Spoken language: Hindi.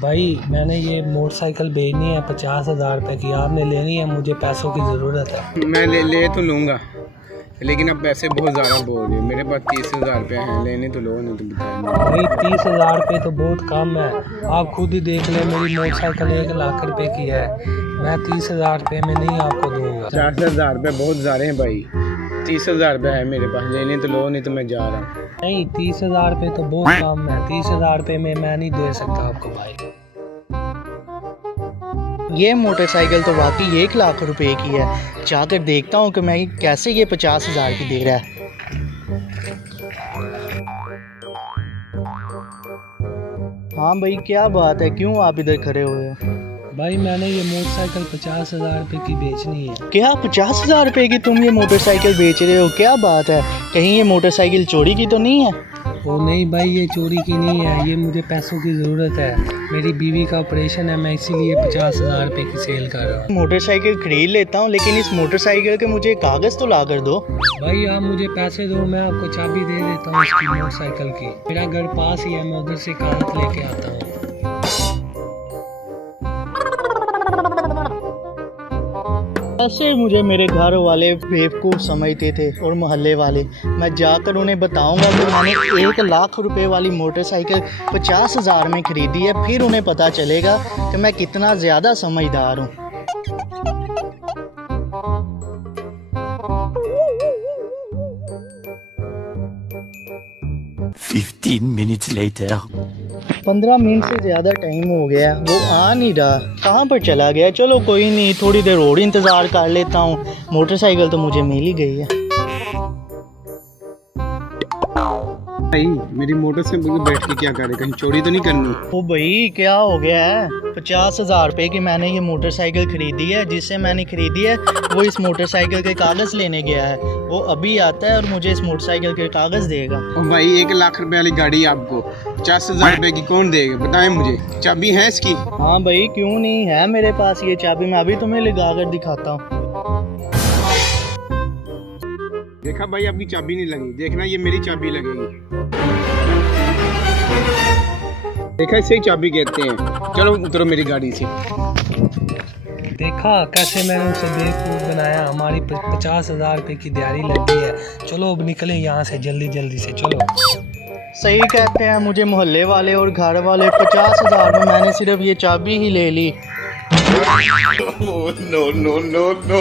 भाई मैंने ये मोटरसाइकिल बेचनी है 50,000 रुपये की, आपने लेनी है, मुझे पैसों की ज़रूरत है। मैं ले तो लूँगा, लेकिन अब पैसे बहुत ज़्यादा बोल रहे हैं। मेरे पास 30,000 रुपये हैं, लेने तो लो, नहीं तो बताओ। भाई 30,000 रुपये तो बहुत कम है, आप खुद ही देख लें, मेरी मोटरसाइकिल 1 लाख रुपए की है, मैं 30,000 रुपये में नहीं आपको दूँगा। 50,000 रुपये बहुत ज़्यादा हैं भाई, 30,000 रुपये है मेरे पास, लेने तो लो, नहीं तो मैं जा रहा हूँ। नहीं 30,000 रुपये तो बहुत कम है, 30,000 रुपये में मैं नहीं दे सकता आपको भाई। ये मोटरसाइकिल तो वाकई 1 लाख रुपए की है, जाकर देखता हूँ कि मैं कैसे ये 50,000 की दे रहा है। हाँ भाई, क्या बात है, क्यों आप इधर खड़े हुए हो? भाई मैंने ये मोटरसाइकिल 50,000 रुपये की बेचनी है। क्या 50,000 रुपए की तुम ये मोटरसाइकिल बेच रहे हो? क्या बात है, कहीं ये मोटरसाइकिल चोरी की तो नहीं है? वो नहीं भाई, ये चोरी की नहीं है, ये मुझे पैसों की ज़रूरत है, मेरी बीवी का ऑपरेशन है, मैं इसीलिए 50,000 रुपये की सेल कर रहा हूँ। मोटरसाइकिल खरीद लेता हूँ, लेकिन इस मोटरसाइकिल के मुझे कागज़ तो ला कर दो। भाई आप मुझे पैसे दो, मैं आपको चाबी दे देता हूँ इसकी मोटरसाइकिल की, मेरा घर पास ही है, मैं उधर से कागज लेके आता हूँ। ऐसे मुझे मेरे घर वाले बेवकूफ़ समझते थे और मोहल्ले वाले। मैं जाकर उन्हें बताऊंगा कि मैंने 1 लाख रुपए वाली मोटरसाइकिल 50,000 में ख़रीदी है, फिर उन्हें पता चलेगा कि मैं कितना ज़्यादा समझदार हूँ। Fifteen minutes later. 15 मिनट से ज़्यादा टाइम हो गया, वो आ नहीं रहा, कहाँ पर चला गया? चलो कोई नहीं, थोड़ी देर और इंतज़ार कर लेता हूँ, मोटरसाइकिल तो मुझे मिल ही गई है। भाई मेरी मोटर से बैठ के क्या करे, कहीं चोरी तो नहीं करनी? ओ भाई, क्या हो गया है? 50,000 रुपये की मैंने ये मोटरसाइकिल ख़रीदी है, जिससे मैंने ख़रीदी है वो इस मोटरसाइकिल के कागज़ लेने गया है, वो अभी आता है और मुझे इस मोटरसाइकिल के कागज़ देगा। और भाई 1 लाख रुपए वाली गाड़ी आपको 50,000 रुपये की कौन देगा, बताएं मुझे, चाबी है इसकी? हाँ भाई, क्यों नहीं है मेरे पास ये चाबी, मैं अभी तुम्हें लगा कर दिखाता हूँ। देखा भाई, आपकी चाबी नहीं लगी, देखना ये मेरी चाबी लगेगी। देखा, इसे ही चाबी कहते हैं। चलो उतरो मेरी गाड़ी से। देखा कैसे मैंने उसे बेवकूफ़ बनाया, हमारी 50,000 रुपये की दिहाड़ी लगी है, चलो अब निकलें यहाँ से जल्दी जल्दी से, चलो। सही कहते हैं मुझे मोहल्ले वाले और घर वाले, 50,000 में मैंने सिर्फ ये चाबी ही ले ली। No, no, no, no.